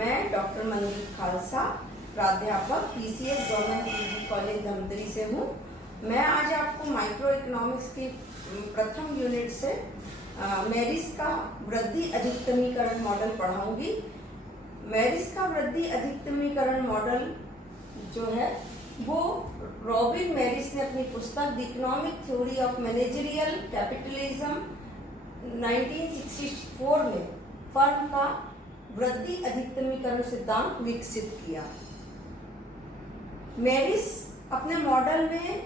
मैं डॉक्टर मनदीप खालसा, प्राध्यापक PCS government degree college Dhamtari से हूँ। मैं आज आपको माइक्रो इकोनॉमिक्स की प्रथम यूनिट से मैरिस का वृद्धि अधिकतमीकरण मॉडल पढ़ाऊंगी। मैरिस का वृद्धि अधिकतमीकरण मॉडल जो है वो रॉबिन मैरिस ने अपनी पुस्तक the economic theory of managerial capitalism 1964 में फर्म का वृद्धि अधिकतमीकरण सिद्धांत विकसित किया। मैरिस अपने मॉडल में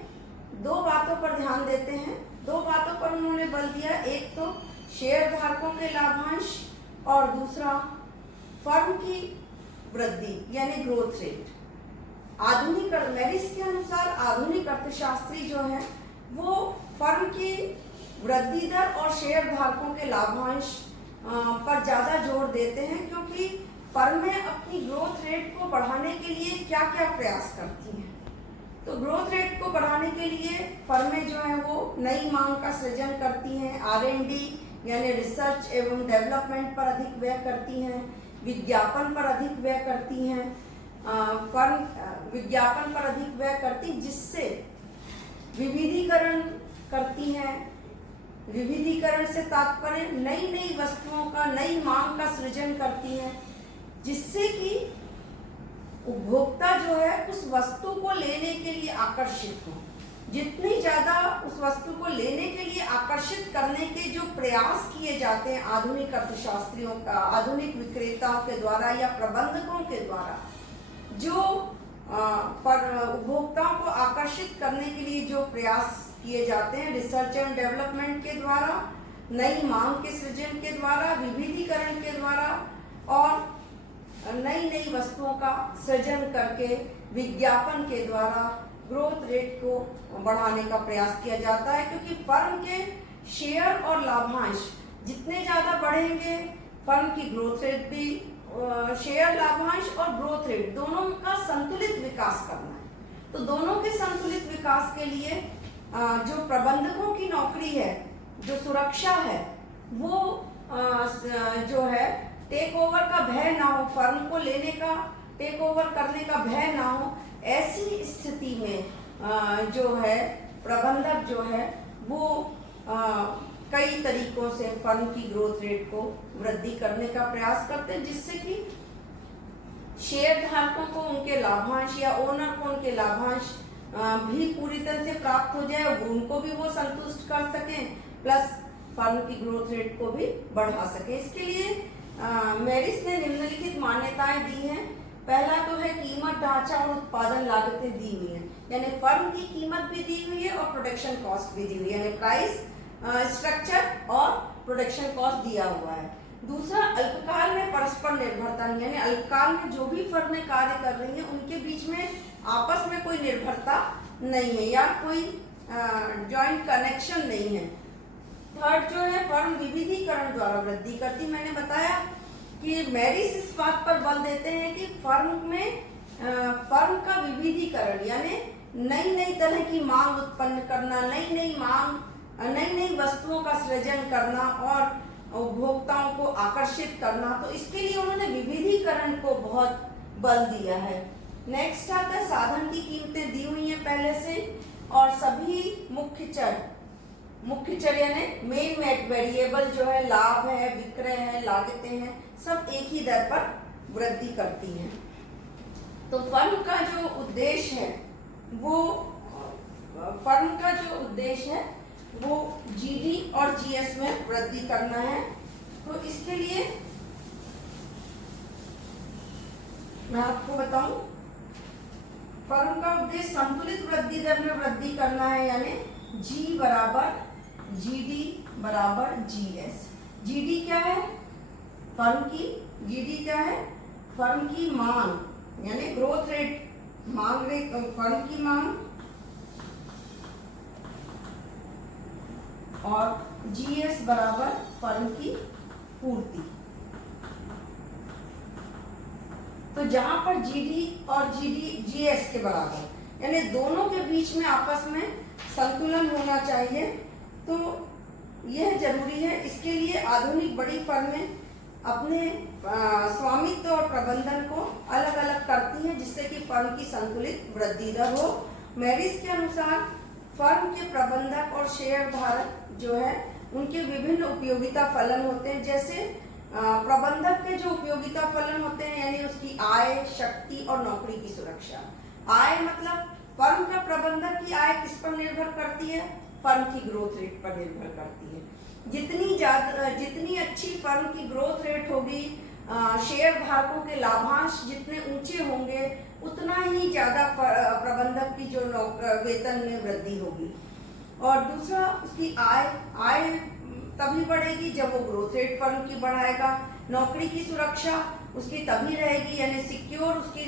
दो बातों पर ध्यान देते हैं। दो बातों पर उन्होंने बल दिया, एक तो शेयर धारकों के लाभांश और दूसरा फर्म की वृद्धि यानी ग्रोथ रेट। आधुनिक मैरिस के अनुसार आधुनिक अर्थशास्त्री जो है वो फर्म की वृद्धि दर और शेयर धारकों के लाभांश पर ज्यादा जोर देते हैं, क्योंकि फर्में अपनी ग्रोथ रेट को बढ़ाने के लिए क्या क्या प्रयास करती हैं। तो ग्रोथ रेट को बढ़ाने के लिए फर्में जो है वो नई मांग का सृजन करती हैं, R&D यानी रिसर्च एवं डेवलपमेंट पर अधिक व्यय करती हैं, विज्ञापन पर अधिक व्यय करती हैं। फर्म विज्ञापन पर अधिक व्यय करती, जिससे विविधीकरण करती हैं। विविधीकरण से तात्पर्य नई नई वस्तुओं का, नई मांग का सृजन करती हैं, जिससे कि उपभोक्ता जो है उस वस्तु को लेने के लिए आकर्षित हो। जितनी ज्यादा उस वस्तु को लेने के लिए आकर्षित करने के जो प्रयास किए जाते हैं आधुनिक अर्थशास्त्रियों का, आधुनिक विक्रेताओं के द्वारा या प्रबंधकों के द्वारा, जो उपभोक्ताओं को आकर्षित करने के लिए जो प्रयास किए जाते हैं रिसर्च एंड डेवलपमेंट के द्वारा, नई मांग के सृजन के द्वारा, विविधीकरण के द्वारा और नई नई वस्तुओं का सृजन करके विज्ञापन के द्वारा ग्रोथ रेट को बढ़ाने का प्रयास किया जाता है। क्योंकि फर्म के शेयर और लाभांश जितने ज्यादा बढ़ेंगे, फर्म की ग्रोथ रेट भी, शेयर लाभांश और ग्रोथ रेट दोनों का संतुलित विकास करना है। तो दोनों के संतुलित विकास के लिए जो प्रबंधकों की नौकरी है, जो सुरक्षा है, वो जो है टेक ओवर का भय ना हो, फर्म को लेने का, टेक ओवर करने का भय ना हो। ऐसी स्थिति में जो है प्रबंधक जो है वो कई तरीकों से फर्म की ग्रोथ रेट को वृद्धि करने का प्रयास करते हैं, जिससे कि शेयर धारकों को उनके लाभांश या ओनर को उनके लाभांश भी पूरी तरह से प्राप्त हो जाए, उनको भी वो संतुष्ट कर सकें, प्लस फर्म की ग्रोथ रेट को भी बढ़ा सके। इसके लिए मैरिस ने निम्नलिखित मान्यताएं दी हैं। पहला तो है कीमत, ढांचा और उत्पादन लागतें दी हुई हैं, यानी फर्म की कीमत भी दी हुई है और प्रोडक्शन कॉस्ट भी दी हुई है, यानी प्राइस स्ट्रक्चर और प्रोडक्शन कॉस्ट दिया हुआ है। दूसरा, अल्पकाल में परस्पर निर्भरता, यानी अल्पकाल में जो भी फर्में कार्य कर रही हैं उनके बीच में आपस में कोई निर्भरता नहीं है या कोई जॉइंट कनेक्शन नहीं है। थर्ड जो है फर्म विविधीकरण द्वारा वृद्धि करती। मैंने बताया कि मैरिस इस बात पर बल देते हैं कि फर्म का विविधीकरण यानी नई नई तरह की मांग उत्पन्न करना, नई नई वस्तुओं का सृजन करना और उपभोक्ताओं को आकर्षित करना। तो इसके लिए उन्होंने विविधीकरण को बहुत बल दिया है। नेक्स्ट आता है साधन की कीमतें दी हुई हैं पहले से, और सभी मुख्य चर यानी मेन वेरिएबल जो है, लाभ है, विक्रय है, लागतें हैं, सब एक ही दर पर वृद्धि करती हैं। तो फर्म का जो उद्देश्य है वो जीडी और जीएस में वृद्धि करना है। तो इसके लिए मैं आपको बताऊं, फर्म का उद्देश्य संतुलित वृद्धि दर में वृद्धि करना है, यानी G बराबर GD बराबर GS। GD क्या है? GD क्या है? फर्म की मांग यानी ग्रोथ रेट, मांग रेट, फर्म की मांग, और GS बराबर फर्म की पूर्ति। तो जहां पर GD और GS के बराबर, यानी दोनों के बीच में आपस में संतुलन होना चाहिए। तो यह जरूरी है। इसके लिए आधुनिक बड़ी फर्में अपने स्वामित्व और प्रबंधन को अलग अलग करती हैं, जिससे कि फर्म की संतुलित वृद्धि दर हो। मैरिस के अनुसार फर्म के प्रबंधक और शेयर धारक जो है उनके विभिन्न उपयोगिता फलन होते हैं। जैसे प्रबंधक के जो उपयोगिता फलन होते हैं यानी उसकी आय, शक्ति और नौकरी की सुरक्षा। आय मतलब फर्म का प्रबंधक की आय किस पर निर्भर करती है? फर्म की ग्रोथ रेट पर निर्भर करती है। जितनी अच्छी फर्म की ग्रोथ रेट होगी, शेयर धारकों के लाभांश जितने ऊंचे होंगे, उतना ही ज्यादा प्रबंधक की जो वेतन में वृद्धि होगी। और दूसरा उसकी आय तभी बढ़ेगी जब वो ग्रोथ रेट फर्म की बढ़ाएगा। नौकरी की सुरक्षा उसकी तभी रहेगी यानी सिक्योर उसकी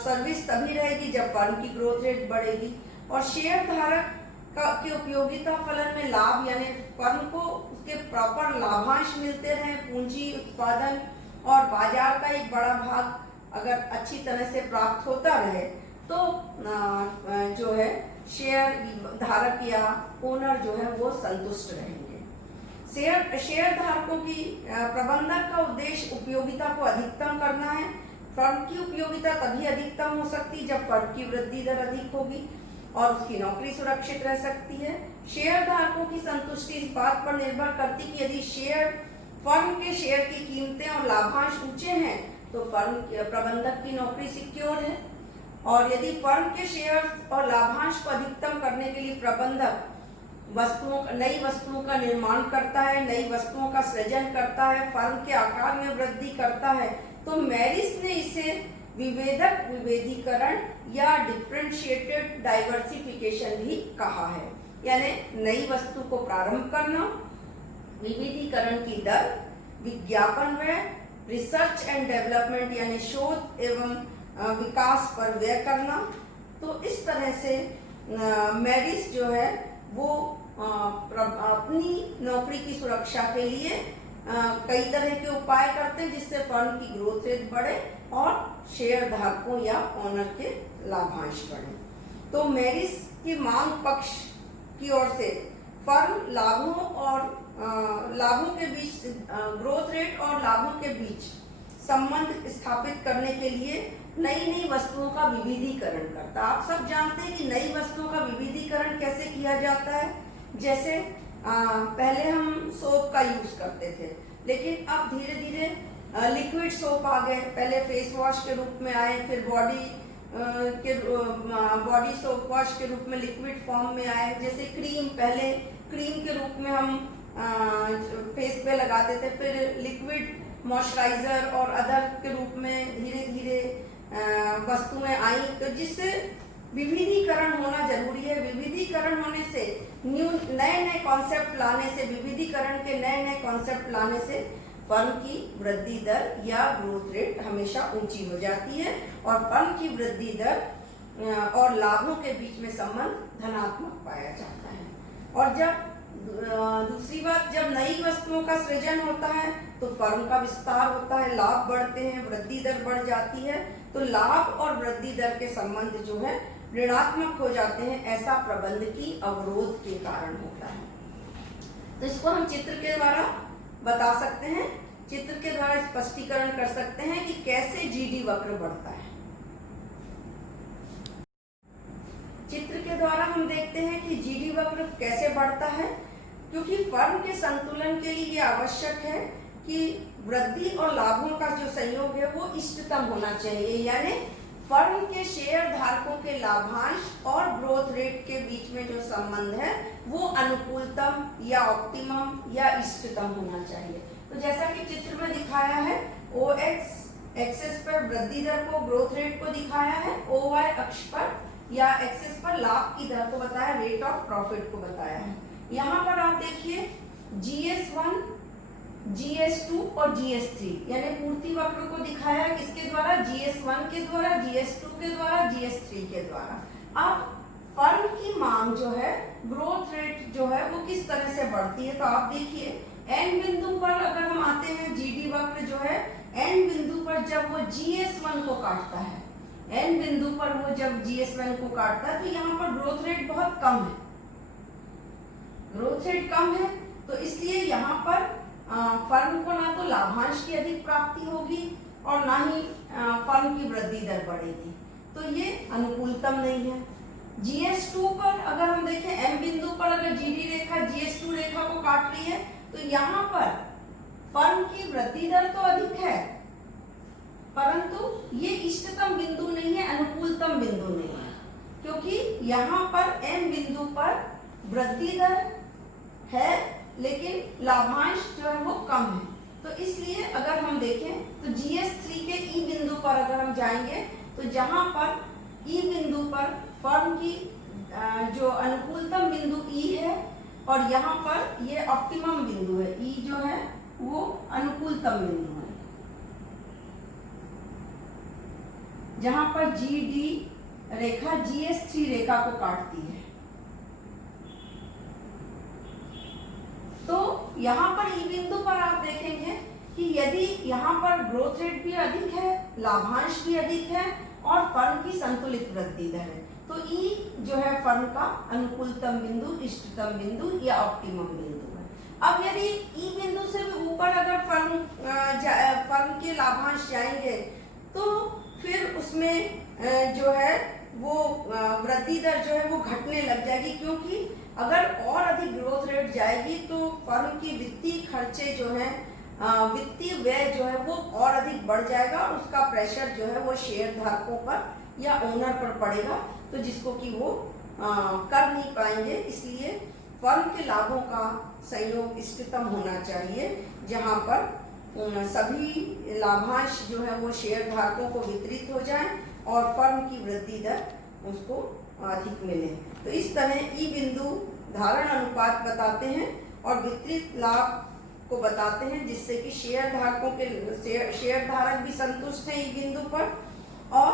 सर्विस तभी रहेगी जब फर्म की ग्रोथ रेट बढ़ेगी। और शेयर धारक के उपयोगिता फलन में लाभ यानी फर्म को उसके प्रॉपर लाभांश मिलते रहे, पूंजी उत्पादन और बाजार का एक बड़ा भाग अगर अच्छी तरह से प्राप्त होता रहे तो जो है शेयर धारक या ओनर जो है वो संतुष्ट रहेंगे। शेयर धारकों की प्रबंधक का उद्देश्य उपयोगिता को अधिकतम करना है। फर्म की उपयोगिता तभी अधिकतम हो सकती जब फर्म की वृद्धि दर अधिक होगी और उसकी नौकरी सुरक्षित रह सकती है। शेयर धारकों की संतुष्टि इस बात पर निर्भर करती कि यदि फर्म के शेयर की कीमतें और लाभांश ऊंचे हैं तो फर्म प्रबंधक की नौकरी सिक्योर है। और यदि फर्म के शेयर और लाभांश को अधिकतम करने के लिए प्रबंधक नई वस्तुओं का निर्माण करता है, नई वस्तुओं का सृजन करता है, फर्म के आकार में वृद्धि करता है, तो मैरिस ने इसे विभेदीकरण या डिफरेंशिएटेड डाइवर्सिफिकेशन भी कहा है। यानी नई वस्तु को प्रारंभ करना, विविधीकरण की दर, विज्ञापन व्यय, रिसर्च एंड डेवलपमेंट यानी शोध एवं विकास पर व्यय करना। तो इस तरह से मैरिस जो है वो अपनी नौकरी की सुरक्षा के लिए कई तरह के उपाय करते हैं जिससे फर्म की ग्रोथ रेट बढ़े और शेयर धारकों या ओनर के लाभांश बढ़े। तो मैरिस की मांग पक्ष की ओर से फर्म लाभों के बीच ग्रोथ रेट और लाभों के बीच संबंध स्थापित करने के लिए नई वस्तुओं का विविधीकरण करता है। आप सब जानते हैं कि नई वस्तुओं का विविधीकरण कैसे किया जाता है। जैसे पहले हम सोप का यूज करते थे, लेकिन अब धीरे धीरे लिक्विड सोप आ गए। पहले फेस वॉश के रूप में आए, फिर बॉडी सोप वॉश के रूप में लिक्विड फॉर्म में आए। जैसे क्रीम, पहले क्रीम के रूप में हम फेस पे लगाते थे, फिर लिक्विड मॉइस्चराइजर और अदर के रूप में धीरे धीरे वस्तुएं आई। तो जिससे विविधीकरण होना जरूरी है। विविधीकरण होने से नए कॉन्सेप्ट लाने से, विविधीकरण के नए कॉन्सेप्ट लाने से फर्म की वृद्धि दर या ग्रोथ रेट हमेशा ऊंची हो जाती है और फर्म की वृद्धि दर और लाभों के बीच में संबंध धनात्मक पाया जाता है। और जब दूसरी बात, जब नई वस्तुओं का सृजन होता है तो फर्म का विस्तार होता है, लाभ बढ़ते हैं, वृद्धि दर बढ़ जाती है। तो लाभ और वृद्धि दर के संबंध जो है ऋणात्मक हो जाते हैं। ऐसा प्रबंध की अवरोध के कारण होता है। तो इसको हम चित्र के द्वारा बता सकते हैं, चित्र के द्वारा स्पष्टीकरण कर सकते हैं कि कैसे जीडी वक्र बढ़ता है। चित्र के द्वारा हम देखते हैं कि जीडी वक्र कैसे बढ़ता है, क्योंकि फर्म के संतुलन के लिए ये आवश्यक है कि वृद्धि और लाभों का जो संयोग है वो इष्टतम होना चाहिए। यानी फर्म के शेयर धारकों के लाभांश और ग्रोथ रेट के बीच में जो संबंध है वो अनुकूलतम या ऑप्टिमम या इष्टतम होना चाहिए। तो जैसा कि चित्र में दिखाया है, OX एक्सेस पर वृद्धि दर को, ग्रोथ रेट को दिखाया है, OY अक्ष पर या एक्सेस पर लाभ की दर को बताया, रेट ऑफ प्रॉफिट को बताया है। यहाँ पर आप देखिए GS1, GS2 और GS3 यानी पूर्ति वक्र को दिखाया है किसके द्वारा? GS1 के द्वारा, GS2 के द्वारा, GS3 के द्वारा। अब फर्म की मांग जो है, ग्रोथ रेट जो है वो किस तरह से बढ़ती है। तो आप देखिए एन बिंदु पर अगर हम आते हैं, जीडी वक्र जो है एन बिंदु पर जब वो GS1 को काटता है, एन बिंदु पर वो जब GS1 को काटता है तो यहाँ पर ग्रोथ रेट बहुत कम है, ग्रोथ रेट कम है। तो इसलिए यहाँ पर फर्म को ना तो लाभांश की अधिक प्राप्ति होगी और ना ही फर्म की वृद्धि दर बढ़ेगी। तो ये अनुकूलतम नहीं है। GS2 पर अगर हम देखें, M बिंदु पर अगर GD रेखा GS2 रेखा को काट रही है तो यहाँ पर फर्म की वृद्धि दर तो अधिक है, परंतु ये इष्टतम बिंदु नहीं है, अनुकूलतम बिंदु नहीं है, क्योंकि यहाँ पर M बिंदु पर वृद्धि दर है लेकिन लाभांश जो है वो कम है। तो इसलिए अगर हम देखें तो GS3 के E बिंदु पर अगर हम जाएंगे तो जहां पर E बिंदु पर फर्म की जो अनुकूलतम बिंदु E है और यहाँ पर ये ऑप्टिमम बिंदु है, E जो है वो अनुकूलतम बिंदु है, जहां पर GD रेखा GS3 रेखा को काटती है। तो यहाँ पर ई बिंदु पर आप देखेंगे कि यदि यहाँ पर ग्रोथ रेट भी अधिक है, लाभांश भी अधिक है और फर्म की संतुलित वृद्धि दर है, तो ई जो है फर्म का अनुकूलतम बिंदु, इष्टतम बिंदु या ऑप्टिमम बिंदु है। अब यदि ई बिंदु से भी ऊपर अगर फर्म के लाभांश जाएंगे तो फिर उसमें जो है वो वृद्धि दर जो है वो घटने लग जाएगी, क्योंकि अगर और अधिक ग्रोथ रेट जाएगी तो फर्म की वित्तीय खर्चे जो है, वित्तीय व्यय जो है वो और अधिक बढ़ जाएगा और उसका प्रेशर जो है वो शेयर धारकों पर या ओनर पर पड़ेगा, तो जिसको कि वो कर नहीं पाएंगे। इसलिए फर्म के लाभों का संयोग इष्टतम होना चाहिए, जहां पर सभी लाभांश जो है वो शेयर धारकों को वितरित हो जाए और फर्म की वृद्धि दर उसको अधिक मिले। तो इस तरह ई बिंदु धारण अनुपात बताते हैं और वितरित लाभ को बताते हैं, जिससे कि शेयर धारकों के शेयर धारक भी संतुष्ट हैं ई बिंदु पर और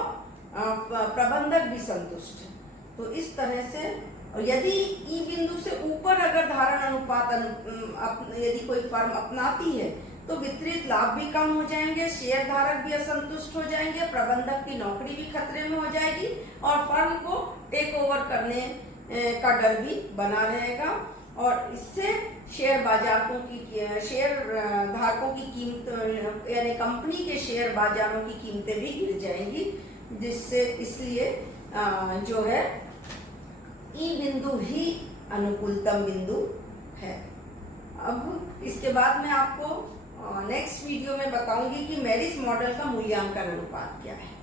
प्रबंधक भी संतुष्ट है। तो इस तरह से, और यदि ई बिंदु से ऊपर अगर धारण अनुपात यदि कोई फर्म अपनाती है तो वितरित लाभ भी कम हो जाएंगे, शेयर धारक भी असंतुष्ट हो जाएंगे, प्रबंधक की नौकरी भी खतरे में हो जाएगी और फर्म को टेक ओवर करने का डर भी बना रहेगा और इससे शेयर धारकों की कीमत यानी कंपनी के शेयर बाजारों की कीमतें भी गिर जाएंगी, जिससे इसलिए जो है ई बिंदु ही अनुकूलतम बिंदु है। अब इसके बाद मैं आपको नेक्स्ट वीडियो में बताऊंगी कि मैरिज मॉडल का मूल्यांकन अनुपात क्या है।